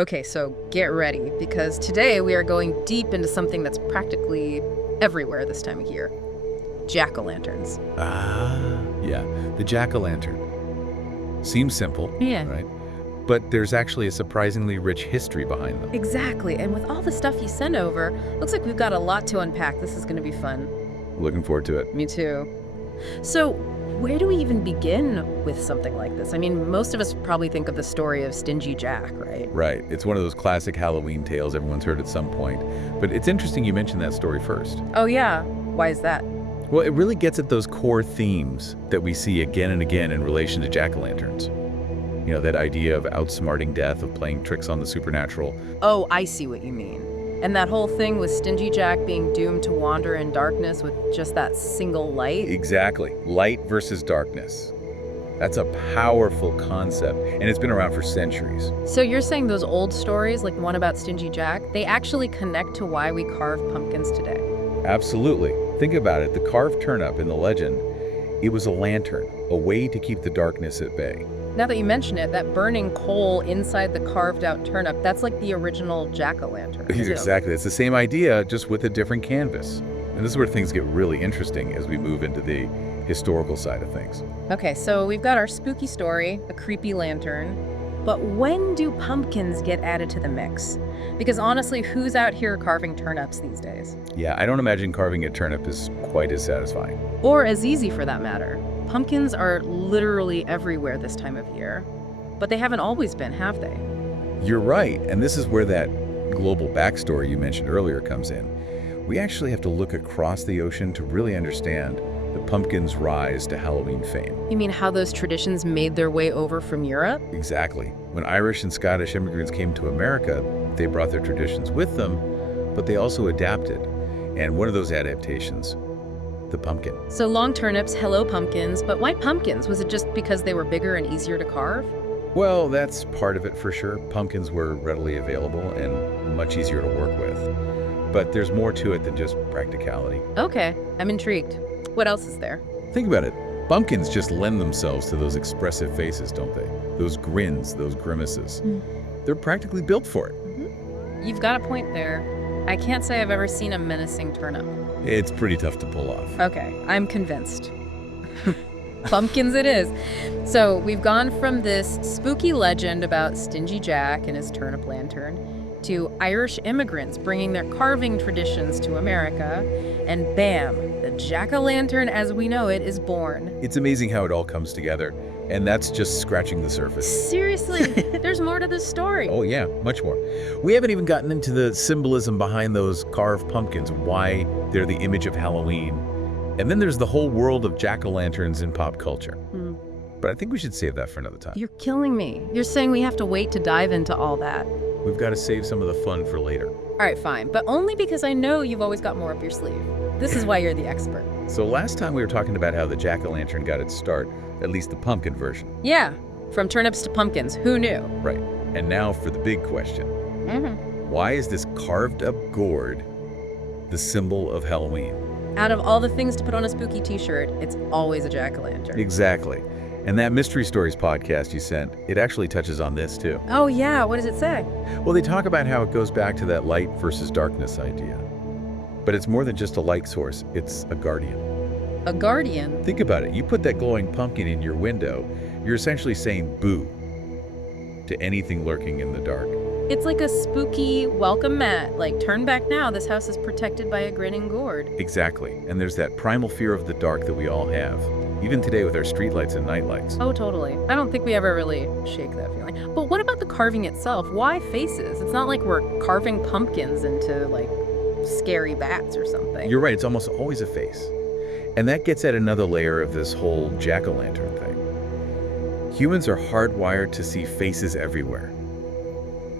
Okay, so get ready, because today we are going deep into something that's practically everywhere this time of year. Jack-o'-lanterns. Ah, yeah, the jack-o'-lantern. Seems simple, Yeah. right? But there's actually a surprisingly rich history behind them. Exactly, and with all the stuff you sent over, looks like we've got a lot to unpack. This is going to be fun. Looking forward to it. Me too. So, where do we even begin with something like this? I mean, most of us probably think of the story of Stingy Jack, right? Right, it's one of those classic Halloween tales everyone's heard at some point. But it's interesting you mentioned that story first. Oh yeah, why is that? Well, it really gets at those core themes that we see again and again in relation to jack-o'-lanterns. You know, that idea of outsmarting death, of playing tricks on the supernatural. Oh, I see what you mean. And that whole thing with Stingy Jack being doomed to wander in darkness with just that single light? Exactly. Light versus darkness. That's a powerful concept, and it's been around for centuries. So you're saying those old stories, like the one about Stingy Jack, they actually connect to why we carve pumpkins today? Absolutely. Think about it. The carved turnip in the legend, it was a lantern, a way to keep the darkness at bay. Now that you mention it, that burning coal inside the carved-out turnip, that's like the original jack-o'-lantern. Exactly. It's the same idea, just with a different canvas. And this is where things get really interesting as we move into the historical side of things. Okay, so we've got our spooky story, a creepy lantern. But when do pumpkins get added to the mix? Because honestly, who's out here carving turnips these days? Yeah, I don't imagine carving a turnip is quite as satisfying. Or as easy, for that matter. Pumpkins are literally everywhere this time of year. But they haven't always been, have they? You're right, and this is where that global backstory you mentioned earlier comes in. We actually have to look across the ocean to really understand the pumpkin's rise to Halloween fame. You mean how those traditions made their way over from Europe? Exactly. When Irish and Scottish immigrants came to America, they brought their traditions with them, but they also adapted. And one of those adaptations, the pumpkin. So long turnips, hello pumpkins, but why pumpkins? Was it just because they were bigger and easier to carve? Well, that's part of it for sure. Pumpkins were readily available and much easier to work with. But there's more to it than just practicality. Okay, I'm intrigued. What else is there? Think about it. Pumpkins just lend themselves to those expressive faces, don't they? Those grins, those grimaces. They're practically built for it. You've got a point there. I can't say I've ever seen a menacing turnip. It's pretty tough to pull off. Okay, I'm convinced. Pumpkins it is. So we've gone from this spooky legend about Stingy Jack and his turnip lantern to Irish immigrants bringing their carving traditions to America, and bam, the jack-o'-lantern as we know it is born. It's amazing how it all comes together, and that's just scratching the surface. Seriously, there's more to this story. Oh yeah, much more. We haven't even gotten into the symbolism behind those carved pumpkins, why they're the image of Halloween. And then there's the whole world of jack-o'-lanterns in pop culture. But I think we should save that for another time. You're killing me. You're saying we have to wait to dive into all that. We've got to save some of the fun for later. All right, fine, but only because I know you've always got more up your sleeve. This is why you're the expert. So last time we were talking about how the jack-o'-lantern got its start, at least the pumpkin version. Yeah, from turnips to pumpkins, who knew? Right. And now for the big question. Why is this carved-up gourd the symbol of Halloween? Out of all the things to put on a spooky t-shirt, it's always a jack-o'-lantern. Exactly. And that Mystery Stories podcast you sent, it actually touches on this too. Oh yeah, what does it say? Well, they talk about how it goes back to that light versus darkness idea. But it's more than just a light source, it's a guardian. A guardian? Think about it. You put that glowing pumpkin in your window, you're essentially saying boo to anything lurking in the dark. It's like a spooky welcome mat, like turn back now, this house is protected by a grinning gourd. Exactly. And there's that primal fear of the dark that we all have, even today with our streetlights and nightlights. Oh, totally. I don't think we ever really shake that feeling. But what about the carving itself? Why faces? It's not like we're carving pumpkins into, like, scary bats or something. You're right, it's almost always a face. And that gets at another layer of this whole jack-o'-lantern thing. Humans are hardwired to see faces everywhere,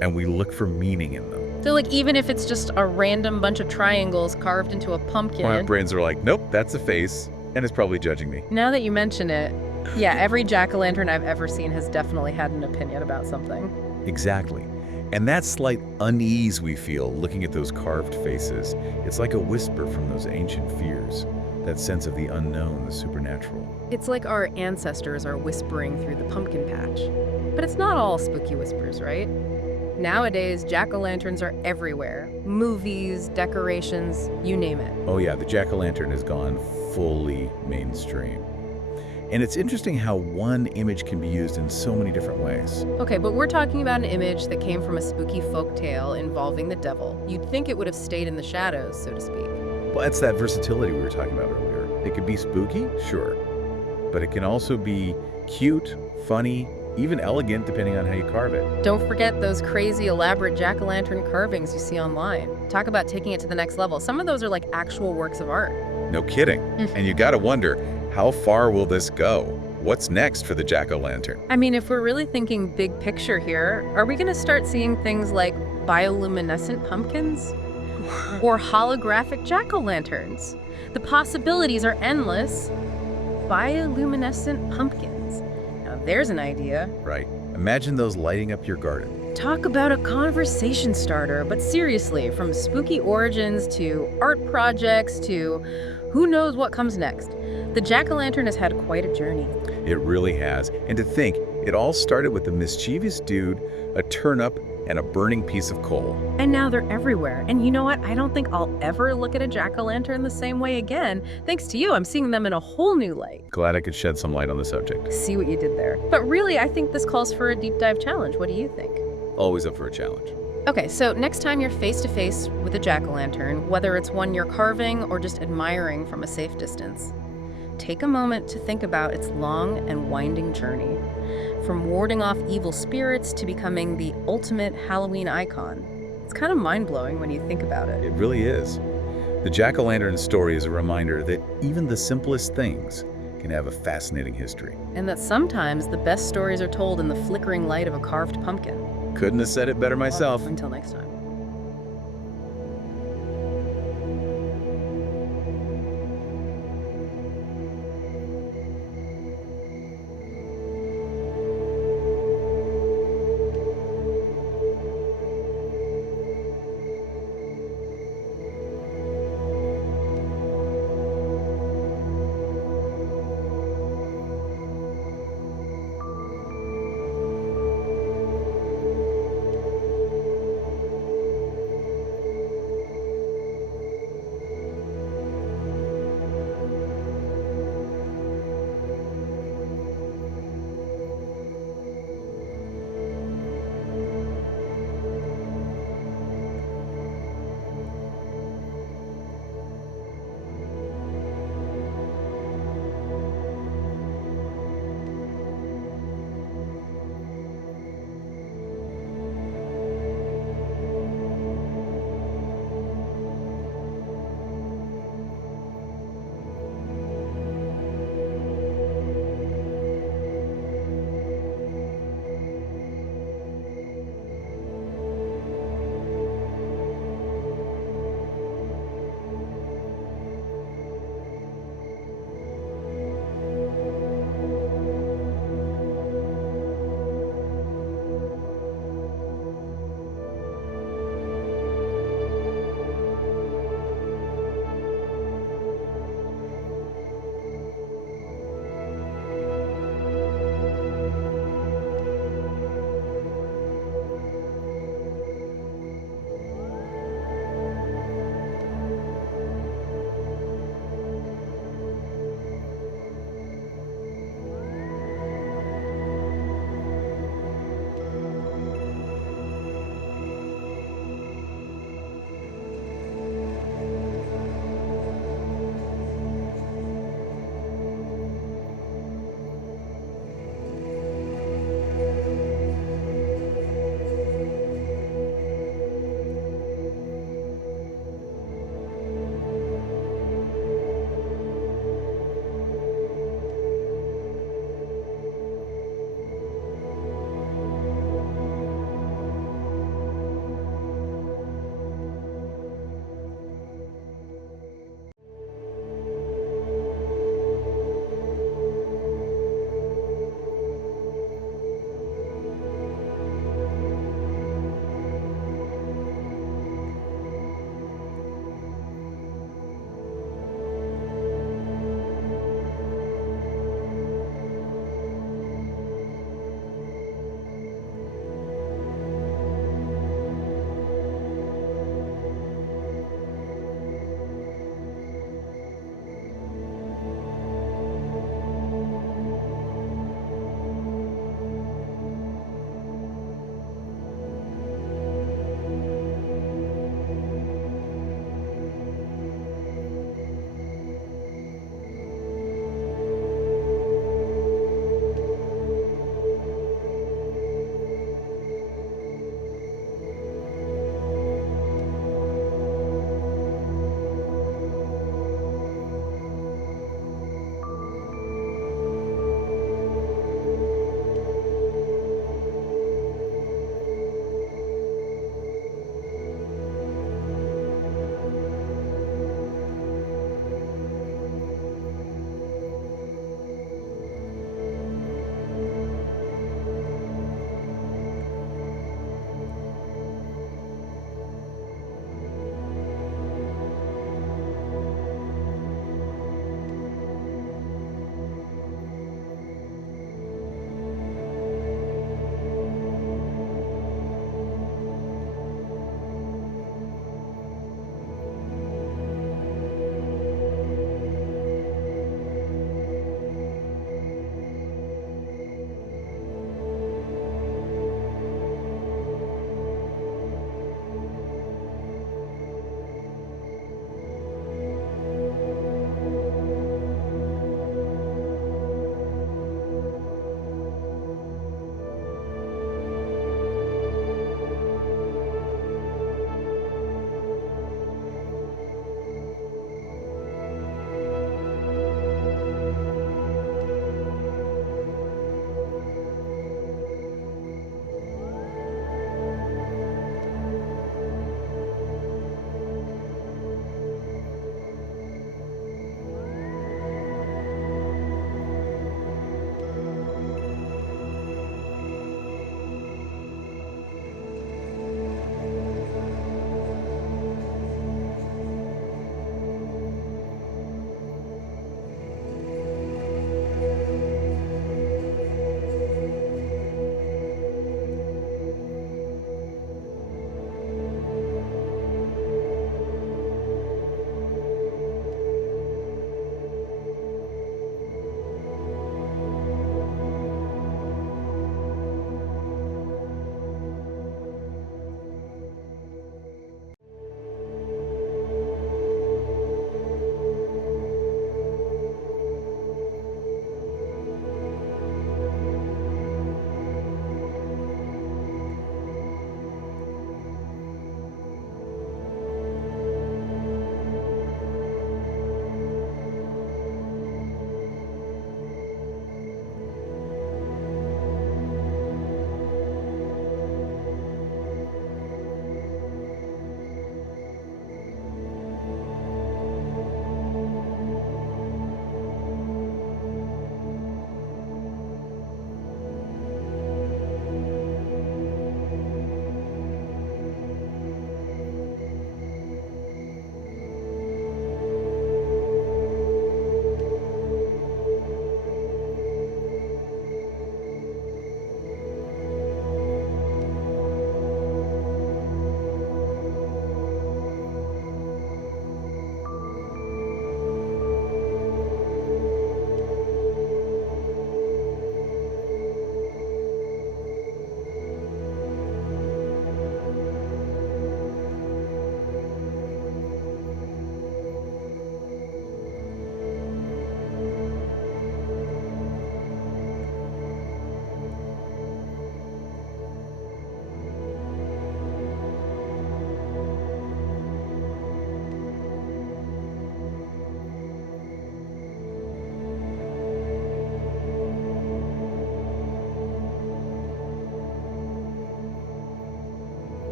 and we look for meaning in them. So, like, even if it's just a random bunch of triangles carved into a pumpkin. My brains are like, nope, that's a face, and it's probably judging me. Now that you mention it, yeah, every jack-o'-lantern I've ever seen has definitely had an opinion about something. Exactly. And that slight unease we feel looking at those carved faces, it's like a whisper from those ancient fears, that sense of the unknown, the supernatural. It's like our ancestors are whispering through the pumpkin patch. But it's not all spooky whispers, right? Nowadays, jack-o'-lanterns are everywhere. Movies, decorations, you name it. Oh yeah, the jack-o'-lantern has gone fully mainstream. And it's interesting how one image can be used in so many different ways. Okay, but we're talking about an image that came from a spooky folk tale involving the devil. You'd think it would have stayed in the shadows, so to speak. Well, it's that versatility we were talking about earlier. It could be spooky, sure, but it can also be cute, funny, even elegant, depending on how you carve it. Don't forget those crazy, elaborate jack-o'-lantern carvings you see online. Talk about taking it to the next level. Some of those are like actual works of art. No kidding. And you gotta wonder, how far will this go? What's next for the jack-o'-lantern? I mean, if we're really thinking big picture here, are we gonna start seeing things like bioluminescent pumpkins? Or holographic jack-o'-lanterns? The possibilities are endless. Bioluminescent pumpkins. Now there's an idea. Right. Imagine those lighting up your garden. Talk about a conversation starter, but seriously, from spooky origins to art projects to who knows what comes next. The jack-o'-lantern has had quite a journey. It really has. And to think, it all started with a mischievous dude, a turnip, and a burning piece of coal. And now they're everywhere. And you know what? I don't think I'll ever look at a jack-o'-lantern the same way again. Thanks to you, I'm seeing them in a whole new light. Glad I could shed some light on the subject. See what you did there. But really, I think this calls for a deep dive challenge. What do you think? Always up for a challenge. Okay, so next time you're face-to-face with a jack-o'-lantern, whether it's one you're carving or just admiring from a safe distance, take a moment to think about its long and winding journey. From warding off evil spirits to becoming the ultimate Halloween icon. It's kind of mind-blowing when you think about it. It really is. The jack-o'-lantern story is a reminder that even the simplest things can have a fascinating history. And that sometimes the best stories are told in the flickering light of a carved pumpkin. Couldn't have said it better myself. Until next time.